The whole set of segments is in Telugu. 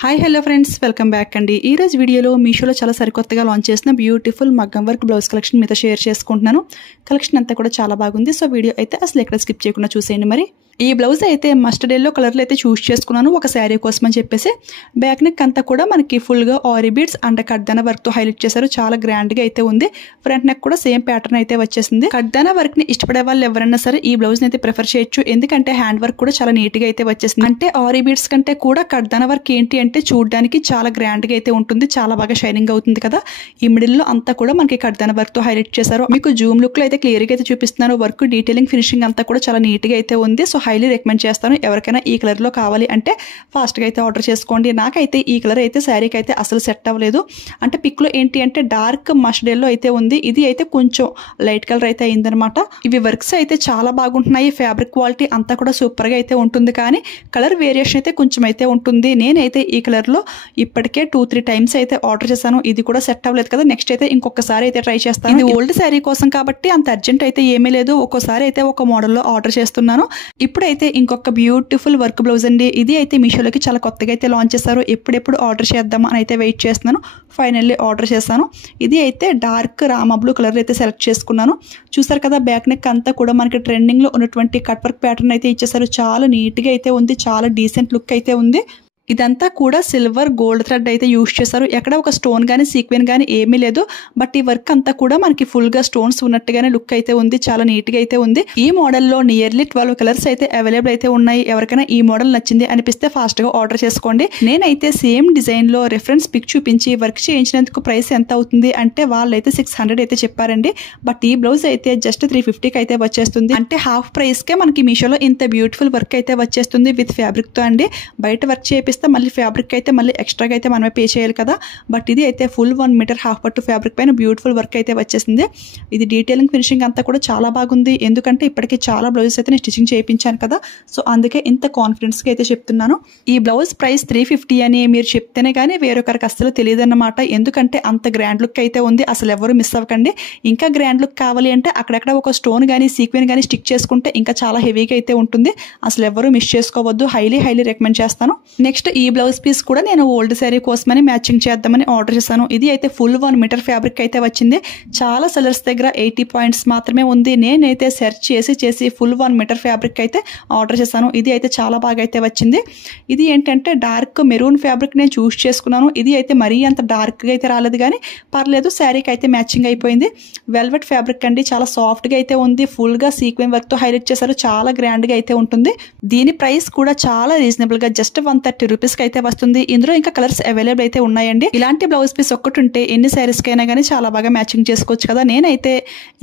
Hi hello friends, welcome back అండి. ఈ రోజు వీడియోలో మీషోలో చాలా సరికొత్తగా లాంచ్ చేసిన బ్యూటిఫుల్ మగ్గం వర్క్ బ్లౌజ్ కలెక్షన్ మీతో షేర్ చేసుకుంటున్నాను. కలెక్షన్ అంతా కూడా చాలా బాగుంది. సో వీడియో అయితే అసలు ఎక్కడ స్కిప్ చేయకుండా చూసేయండి. మరి ఈ బ్లౌజ్ అయితే మస్టర్డ్ ఎల్లో కలర్లో అయితే చూస్ చేసుకున్నాను ఒక శారీ కోసం అని చెప్పేసి. బ్యాక్ నెక్ అంతా కూడా మనకి ఫుల్గా ఆరీ బీడ్స్ అండ్ కడ్దానా వర్క్తో హైలైట్ చేశారు. చాలా గ్రాండ్గా అయితే ఉంది. ఫ్రంట్ నెక్ కూడా సేమ్ ప్యాటర్న్ అయితే వచ్చేసింది. కడ్దానా వర్క్ని ఇష్టపడే వాళ్ళు ఎవరైనా సరే ఈ బ్లౌజ్ని అయితే ప్రిఫర్ చేయొచ్చు. ఎందుకంటే హ్యాండ్ వర్క్ కూడా చాలా నీట్గా అయితే వచ్చేసింది. అంటే ఆరీ బీడ్స్ కంటే కూడా కడ్దానా వర్క్ ఏంటి అంటే చూడడానికి చాలా గ్రాండ్గా అయితే ఉంటుంది. చాలా బాగా షైనింగ్ అవుతుంది కదా. ఈ మిడిల్లో అంతా కూడా మనకి కడ్దానా వర్క్తో హైలైట్ చేశారు. మీకు జూమ్ లుక్లో అయితే క్లియర్గా అయితే చూపిస్తున్నాను. వర్క్ డీటెయిలింగ్ ఫినిషింగ్ అంతా కూడా చాలా నీట్గా అయితే ఉంది. సో హైలీ రికమెండ్ చేస్తాను. ఎవరికైనా ఈ కలర్లో కావాలి అంటే ఫాస్ట్గా అయితే ఆర్డర్ చేసుకోండి. నాకైతే ఈ కలర్ అయితే శారీకి అయితే అసలు సెట్ అవ్వలేదు. అంటే పిక్లో ఏంటి అంటే డార్క్ మస్టర్డ్ ఎల్లో అయితే ఉంది. ఇది అయితే కొంచెం లైట్ కలర్ అయితే అయిందనమాట. ఇవి వర్క్స్ అయితే చాలా బాగుంటున్నాయి. ఫ్యాబ్రిక్ క్వాలిటీ అంతా కూడా సూపర్గా అయితే ఉంటుంది. కానీ కలర్ వేరియేషన్ అయితే కొంచెం అయితే ఉంటుంది. నేనైతే ఈ కలర్లో ఇప్పటికే 2-3 టైమ్స్ అయితే ఆర్డర్ చేశాను. ఇది కూడా సెట్ అవ్వలేదు కదా. నెక్స్ట్ అయితే ఇంకొకసారి అయితే ట్రై చేస్తాను. ఇది ఓల్డ్ శారీ కోసం కాబట్టి అంత అర్జెంట్ అయితే ఏమీ లేదు. ఒక్కోసారి అయితే ఒక మోడల్లో ఆర్డర్ చేస్తున్నాను. ఇప్పుడైతే ఇంకొక బ్యూటిఫుల్ వర్క్ బ్లౌజ్ అండి. ఇది అయితే మీషోలోకి చాలా కొత్తగా అయితే లాంచ్ చేశారు. ఎప్పుడెప్పుడు ఆర్డర్ చేద్దామా అని అయితే వెయిట్ చేస్తున్నాను. ఫైనల్లీ ఆర్డర్ చేశాను. ఇది అయితే డార్క్ రామా బ్లూ కలర్ అయితే సెలెక్ట్ చేసుకున్నాను. చూసారు కదా, బ్యాక్ నెక్ అంతా కూడా మనకి ట్రెండింగ్ లో ఉన్నటువంటి కట్ వర్క్ ప్యాటర్న్ అయితే ఇచ్చేసారు. చాలా నీట్ గా అయితే ఉంది. చాలా డీసెంట్ లుక్ అయితే ఉంది. ఇదంతా కూడా సిల్వర్ గోల్డ్ థ్రెడ్ అయితే యూజ్ చేశారు. ఎక్కడ ఒక స్టోన్ కానీ సీక్వెన్ కానీ ఏమీ లేదు. బట్ ఈ వర్క్ అంతా కూడా మనకి ఫుల్ గా స్టోన్స్ ఉన్నట్టుగానే లుక్ అయితే ఉంది. చాలా నీట్ గా అయితే ఉంది. ఈ మోడల్లో నియర్లీ 12 కలర్స్ అయితే అవైలబుల్ అయితే ఉన్నాయి. ఎవరికైనా ఈ మోడల్ నచ్చింది అనిపిస్తే ఫాస్ట్ గా ఆర్డర్ చేసుకోండి. నేనైతే సేమ్ డిజైన్ లో రెఫరెన్స్ పిక్ చూపించి వర్క్ చేయించినందుకు ప్రైస్ ఎంత అవుతుంది అంటే వాళ్ళైతే 600 అయితే చెప్పారండి. బట్ ఈ బ్లౌజ్ అయితే జస్ట్ 350కి అయితే వచ్చేస్తుంది. అంటే హాఫ్ ప్రైస్ కే మనకి మీషోలో ఇంత బ్యూటిఫుల్ వర్క్ అయితే వచ్చేస్తుంది విత్ ఫ్యాబ్రిక్ తో అండి. బయట వర్క్ చేపిస్తే మళ్ళీ ఫ్యాబ్రిక్ అయితే మళ్ళీ ఎక్స్ట్రాగా అయితే మనమే పే చేయాలి కదా. బట్ ఇది అయితే ఫుల్ 1 మీటర్ హాఫ్ పట్టు ఫ్యాబ్రిక్ పైన బ్యూటిఫుల్ వర్క్ అయితే వచ్చేసింది. ఇది డీటెయిలింగ్ ఫినిషింగ్ అంతా కూడా చాలా బాగుంది. ఎందుకంటే ఇప్పటికే చాలా బ్లౌజెస్ అయితే నేను స్టిచింగ్ చేయించాను కదా. సో అందుకే ఇంత కాన్ఫిడెన్స్గా అయితే చెప్తున్నాను. ఈ బ్లౌజ్ ప్రైస్ 350 అని మీరు చెప్తేనే కానీ వేరొకరికి అస్సలు తెలియదు అన్నమాట. ఎందుకంటే అంత గ్రాండ్ లుక్ అయితే ఉంది. అసలు ఎవరు మిస్ అవ్వకండి. ఇంకా గ్రాండ్ లుక్ కావాలి అంటే అక్కడక్కడ ఒక స్టోన్ కానీ సీక్వెన్ కానీ స్టిక్ చేసుకుంటే ఇంకా చాలా హెవీగా అయితే ఉంటుంది. అసలు ఎవరు మిస్ చేసుకోవద్దు. హైలీ రికమెండ్ చేస్తాను. నెక్స్ట్ ఈ బ్లౌజ్ పీస్ కూడా నేను ఓల్డ్ శారీ కోసమని మ్యాచింగ్ చేద్దామని ఆర్డర్ చేశాను. ఇది అయితే ఫుల్ 1 మీటర్ ఫ్యాబ్రిక్ అయితే వచ్చింది. చాలా సెలర్స్ దగ్గర 80 పాయింట్స్ మాత్రమే ఉంది. నేనైతే సెర్చ్ చేసి ఫుల్ 1 మీటర్ ఫ్యాబ్రిక్ అయితే ఆర్డర్ చేశాను. ఇది అయితే చాలా బాగా అయితే వచ్చింది. ఇది ఏంటంటే డార్క్ మెరూన్ ఫ్యాబ్రిక్ నేను చూస్ చేసుకున్నాను. ఇది అయితే మరీ అంత డార్క్గా అయితే రాలేదు కానీ పర్లేదు, శారీకి అయితే మ్యాచింగ్ అయిపోయింది. వెల్వెట్ ఫ్యాబ్రిక్ అండి. చాలా సాఫ్ట్గా అయితే ఉంది. ఫుల్గా సీక్వెన్ వర్క్తో హైలైట్ చేశారు. చాలా గ్రాండ్గా అయితే ఉంటుంది. దీని ప్రైస్ కూడా చాలా రీజనబుల్గా జస్ట్ 130 రూపీస్కి అయితే వస్తుంది. ఇందులో ఇంకా కలర్స్ అవైలబుల్ అయితే ఉన్నాయండి. ఇలాంటి బ్లౌజ్ పీస్ ఒక్కటి ఉంటే ఎన్ని శారీస్కి అయినా కానీ చాలా బాగా మ్యాచింగ్ చేసుకోవచ్చు కదా. నేనైతే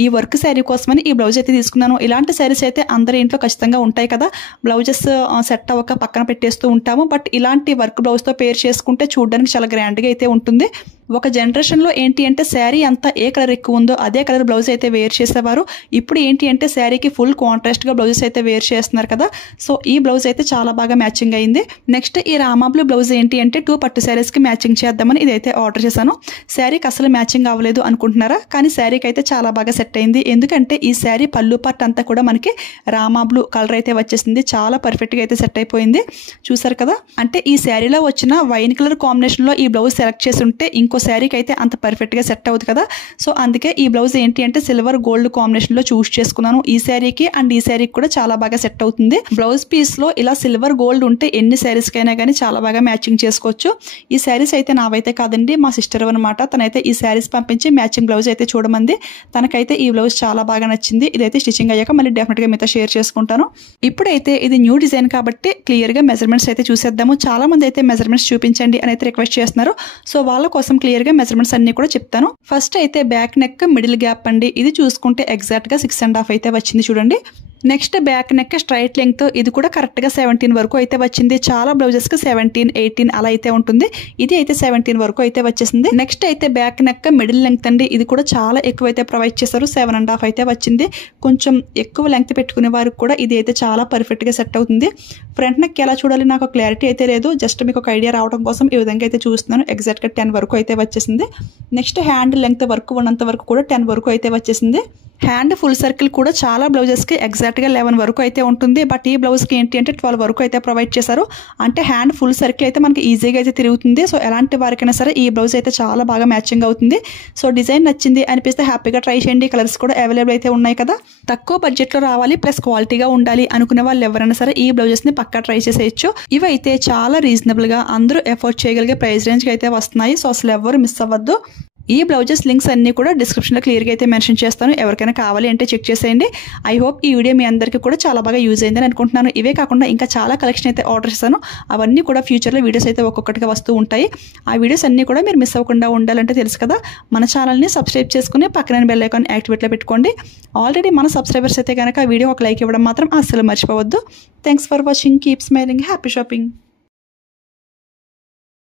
ఈ వర్క్ శారీ కోసమని ఈ బ్లౌజ్ అయితే తీసుకున్నాను. ఇలాంటి శారీస్ అయితే అందరి ఇంట్లో ఖచ్చితంగా ఉంటాయి కదా. బ్లౌజెస్ సెట్ అవ్వక పక్కన పెట్టేస్తూ ఉంటాము. బట్ ఇలాంటి వర్క్ బ్లౌజ్తో పేర్ చేసుకుంటే చూడడానికి చాలా గ్రాండ్గా అయితే ఉంటుంది. ఒక జనరేషన్లో ఏంటి అంటే శారీ అంతా ఏ కలర్ ఎక్కువ ఉందో అదే కలర్ బ్లౌజ్ అయితే వేర్ చేసేవారు. ఇప్పుడు ఏంటి అంటే శారీకి ఫుల్ కాంట్రాస్ట్గా బ్లౌజెస్ అయితే వేర్ చేస్తున్నారు కదా. సో ఈ బ్లౌజ్ అయితే చాలా బాగా మ్యాచింగ్ అయింది. నెక్స్ట్ ఈ రామా బ్లూ బ్లౌజ్ ఏంటి అంటే 2 పట్టు శారీస్కి మ్యాచింగ్ చేద్దామని ఇదైతే ఆర్డర్ చేశాను. శారీకి అసలు మ్యాచింగ్ అవ్వలేదు అనుకుంటున్నారా? కానీ శారీకి అయితే చాలా బాగా సెట్ అయింది. ఎందుకంటే ఈ శారీ పళ్ళు పట్టు అంతా కూడా మనకి రామా బ్లూ కలర్ అయితే వచ్చేసింది. చాలా పర్ఫెక్ట్గా అయితే సెట్ అయిపోయింది. చూసారు కదా. అంటే ఈ శారీలో వచ్చిన వైన్ కలర్ కాంబినేషన్లో ఈ బ్లౌజ్ సెలెక్ట్ చేసి ఉంటే ఇంకో శారీకి అయితే అంత పర్ఫెక్ట్గా సెట్ అవుతుంది కదా. సో అందుకే ఈ బ్లౌజ్ ఏంటి అంటే సిల్వర్ గోల్డ్ కాంబినేషన్లో చూస్ చేసుకున్నాను. ఈ శారీకి అండ్ ఈ శారీకి కూడా చాలా బాగా సెట్ అవుతుంది. బ్లౌజ్ పీస్లో ఇలా సిల్వర్ గోల్డ్ ఉంటే ఎన్ని శారీస్కి అయినా కానీ చాలా బాగా మ్యాచింగ్ చేసుకోవచ్చు. ఈ శారీస్ అయితే నావైతే కాదండి, మా సిస్టర్ అనమాట. తనైతే ఈ శారీస్ పంపించి మ్యాచింగ్ బ్లౌజ్ అయితే చూడమంది. తనకైతే ఈ బ్లౌజ్ చాలా బాగా నచ్చింది. ఇదైతే స్టిచింగ్ అయ్యాక మళ్ళీ డెఫినెట్గా మీతో షేర్ చేసుకుంటాను. ఇప్పుడైతే ఇది న్యూ డిజైన్ కాబట్టి క్లియర్గా మెజర్మెంట్స్ అయితే చూసేద్దాము. చాలా మంది అయితే మెజర్మెంట్స్ చూపించండి అని అయితే రిక్వెస్ట్ చేస్తున్నారు. సో వాళ్ళ కోసం క్లియర్గా మెజర్మెంట్స్ అన్ని కూడా చెప్తాను. ఫస్ట్ అయితే బ్యాక్ నెక్ మిడిల్ గ్యాప్ అండి. ఇది చూసుకుంటే ఎగ్జాక్ట్గా 6.5 అయితే వచ్చింది చూడండి. Next back neck straight length ఇది కూడా కరెక్ట్గా 17 వరకు అయితే వచ్చింది. చాలా బ్లౌజెస్కి 17, 18 అలా అయితే ఉంటుంది. ఇది అయితే 17 వరకు అయితే వచ్చేసింది. నెక్స్ట్ అయితే బ్యాక్ నెక్ మిడిల్ లెంగ్త్ అండి. ఇది కూడా చాలా ఎక్కువ అయితే ప్రొవైడ్ చేశారు. 7.5 అయితే వచ్చింది. కొంచెం ఎక్కువ లెంగ్త్ పెట్టుకునే వారికి కూడా ఇది అయితే చాలా పర్ఫెక్ట్గా సెట్ అవుతుంది. ఫ్రంట్ నెక్ ఎలా చూడాలి నాకు క్లారిటీ అయితే లేదు. జస్ట్ మీకు ఒక ఐడియా రావడం కోసం ఈ విధంగా అయితే చూస్తున్నాను. ఎగ్జాక్ట్గా 10 వరకు అయితే వచ్చేసింది. నెక్స్ట్ హ్యాండ్ లెంగ్త్ వరకు ఉన్నంత వరకు కూడా 10 వరకు అయితే వచ్చేసింది. హ్యాండ్ ఫుల్ సర్కిల్ కూడా చాలా బ్లౌజెస్కి ఎగ్జాక్ట్ కరెక్ట్గా 11 వరకు అయితే ఉంటుంది. బట్ ఈ బ్లౌజ్కి ఏంటి అంటే 12 వరకు అయితే ప్రొవైడ్ చేశారు. అంటే హ్యాండ్ ఫుల్ సర్కిల్ అయితే మనకి ఈజీగా అయితే తిరుగుతుంది. సో ఎలాంటి వారికైనా సరే ఈ బ్లౌజ్ అయితే చాలా బాగా మ్యాచింగ్ అవుతుంది. సో డిజైన్ నచ్చింది అనిపిస్తే హ్యాపీగా ట్రై చేయండి. కలర్స్ కూడా అవైలబుల్ అయితే ఉన్నాయి కదా. తక్కువ బడ్జెట్లో రావాలి ప్లస్ క్వాలిటీగా ఉండాలి అనుకునే వాళ్ళు ఎవరైనా సరే ఈ బ్లౌజెస్ని పక్కా ట్రై చేసేయచ్చు. ఇవైతే చాలా రీజనబుల్గా అందరూ ఎఫోర్డ్ చేయగలిగే ప్రైస్ రేంజ్కి అయితే వస్తున్నాయి. సో అసలు ఎవరు మిస్ అవ్వద్దు. ఈ బ్లౌజెస్ లింక్స్ అన్నీ కూడా డిస్క్రిప్షన్లో క్లియర్గా అయితే మెన్షన్ చేస్తాను. ఎవరికైనా కావాలి అంటే చెక్ చేసేయండి. ఐ హోప్ ఈ వీడియో మీ అందరికీ కూడా చాలా బాగా యూజ్ అయిందని అనుకుంటున్నాను. ఇవే కాకుండా ఇంకా చాలా కలెక్షన్ అయితే ఆర్డర్ చేశాను. అవన్నీ కూడా ఫ్యూచర్లో వీడియోస్ అయితే ఒక్కొక్కటిగా వస్తూ ఉంటాయి. ఆ వీడియోస్ అన్నీ కూడా మీరు మిస్ అవ్వకుండా ఉండాలంటే తెలుసు కదా, మన ఛానల్ని సబ్స్క్రైబ్ చేసుకుని పక్కన బెల్ ఐకాన్ యాక్టివేట్లో పెట్టుకోండి. ఆల్రెడీ మన సబ్స్క్రైబర్స్ అయితే కనుక వీడియో ఒక లైక్ ఇవ్వడం మాత్రం అస్సలు మర్చిపోవద్దు. Thanks for watching. Keep smiling. Happy shopping.